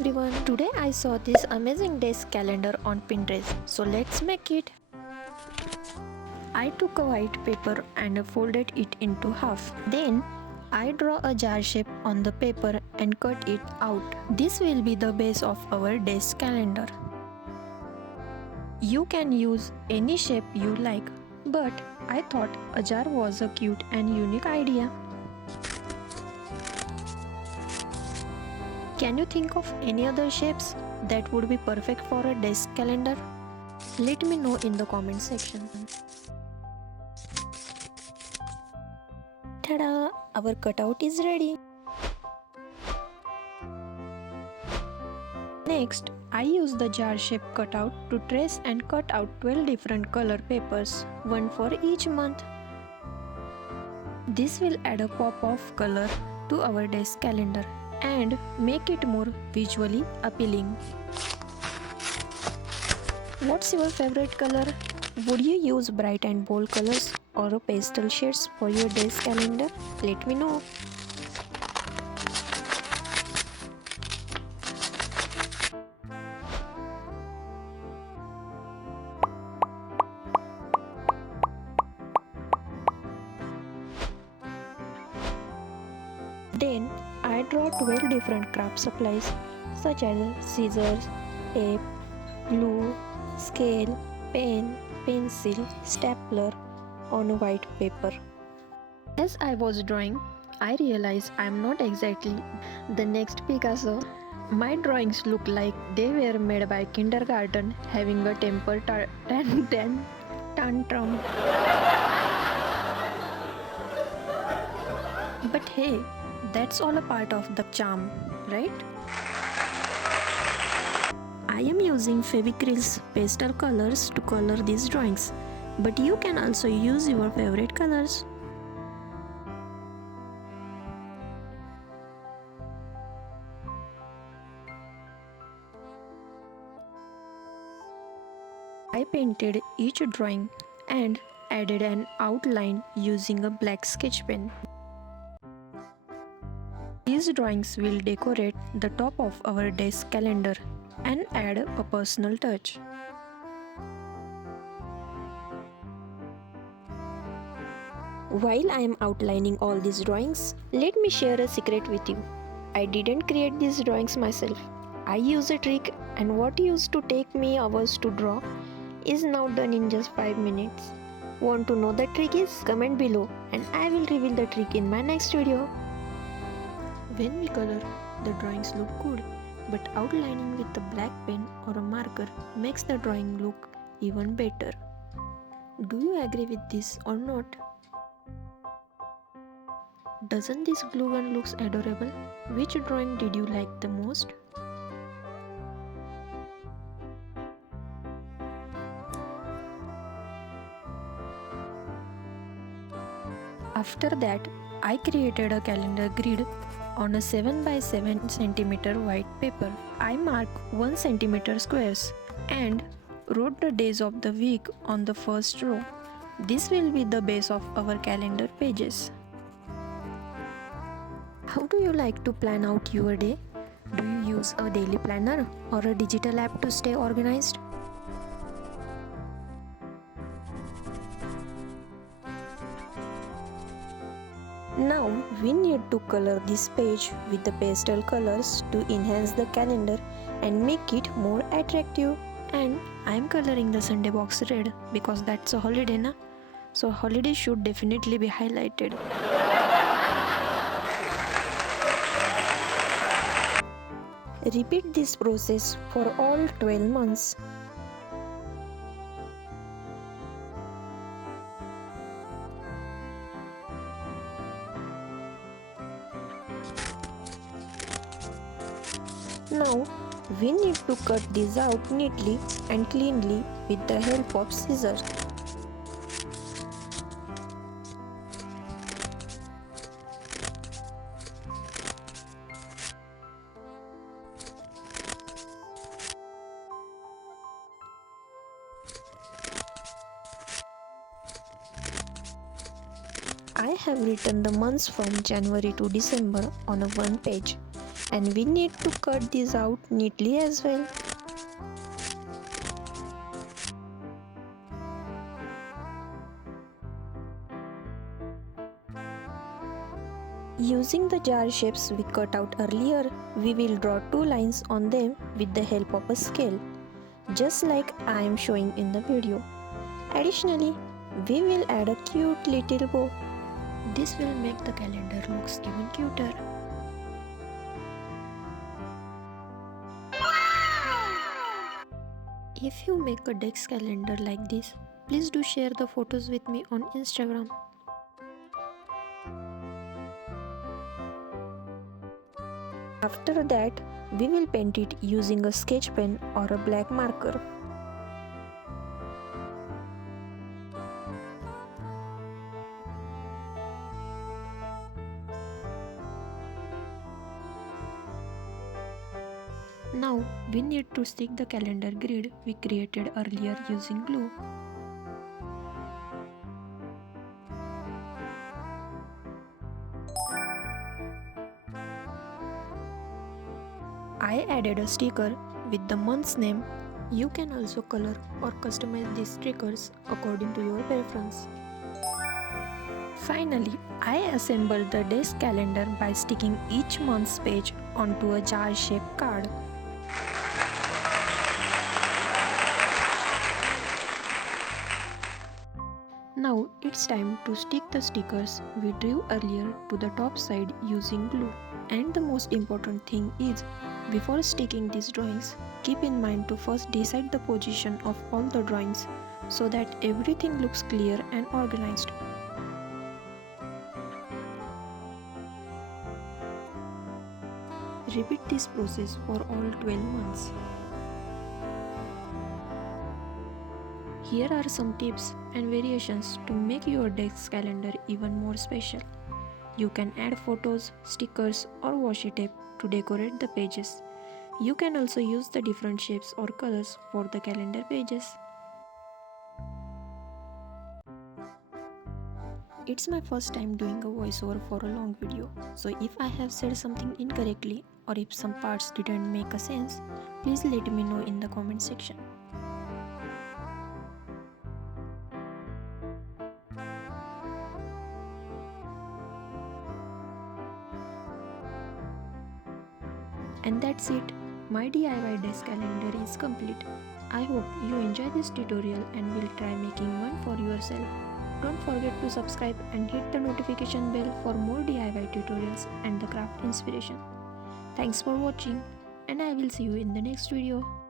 everyone, today I saw this amazing desk calendar on Pinterest, so let's make it. I took a white paper and folded it into half. Then I draw a jar shape on the paper and cut it out. This will be the base of our desk calendar. You can use any shape you like, but I thought a jar was a cute and unique idea. Can you think of any other shapes that would be perfect for a desk calendar? Let me know in the comment section. Tada! Our cutout is ready. Next, I use the jar shape cutout to trace and cut out 12 different color papers, one for each month. This will add a pop of color to our desk calendar and make it more visually appealing. What's your favorite color? Would you use bright and bold colors or pastel shades for your desk calendar? Let me know. Then I draw 12 different craft supplies such as scissors, tape, glue, scale, pen, pencil, stapler on a white paper. As I was drawing, I realized I am not exactly the next Picasso. My drawings look like they were made by kindergarten having a temper tantrum. But hey, that's all a part of the charm, right? I am using Fevicryl's pastel colors to color these drawings, but you can also use your favorite colors. I painted each drawing and added an outline using a black sketch pen. These drawings will decorate the top of our desk calendar and add a personal touch. While I am outlining all these drawings, let me share a secret with you. I didn't create these drawings myself. I use a trick, and what used to take me hours to draw is now done in just 5 minutes. Want to know the trick is? Comment below and I will reveal the trick in my next video. When we color, the drawings look good, but outlining with a black pen or a marker makes the drawing look even better. Do you agree with this or not? Doesn't this glue gun looks adorable? Which drawing did you like the most? After that, I created a calendar grid on a 7 by 7 cm white paper. I marked 1 cm squares and wrote the days of the week on the first row. This will be the base of our calendar pages. How do you like to plan out your day? Do you use a daily planner or a digital app to stay organized? Now we need to color this page with the pastel colors to enhance the calendar and make it more attractive. And I am coloring the Sunday box red because that's a holiday na? So holiday should definitely be highlighted. Repeat this process for all 12 months. Now, we need to cut these out neatly and cleanly with the help of scissors. I have written the months from January to December on a one page, And we need to cut these out neatly as well. Using the jar shapes we cut out earlier, we will draw 2 lines on them with the help of a scale, just like I am showing in the video. Additionally, we will add a cute little bow. This will make the calendar looks even cuter. If you make a desk calendar like this, please do share the photos with me on Instagram. After that, we will paint it using a sketch pen or a black marker. Now we need to stick the calendar grid we created earlier using glue. I added a sticker with the month's name. You can also color or customize these stickers according to your preference. Finally, I assembled the desk calendar by sticking each month's page onto a jar-shaped card. Now it's time to stick the stickers we drew earlier to the top side using glue. And the most important thing is, before sticking these drawings, keep in mind to first decide the position of all the drawings so that everything looks clear and organized. Repeat this process for all 12 months. Here are some tips and variations to make your desk calendar even more special. You can add photos, stickers or washi tape to decorate the pages. You can also use the different shapes or colors for the calendar pages. It's my first time doing a voiceover for a long video, so if I have said something incorrectly or if some parts didn't make a sense, please let me know in the comment section. And that's it. My DIY desk calendar is complete. I hope you enjoy this tutorial and will try making one for yourself. Don't forget to subscribe and hit the notification bell for more DIY tutorials and the craft inspiration. Thanks for watching, and I will see you in the next video.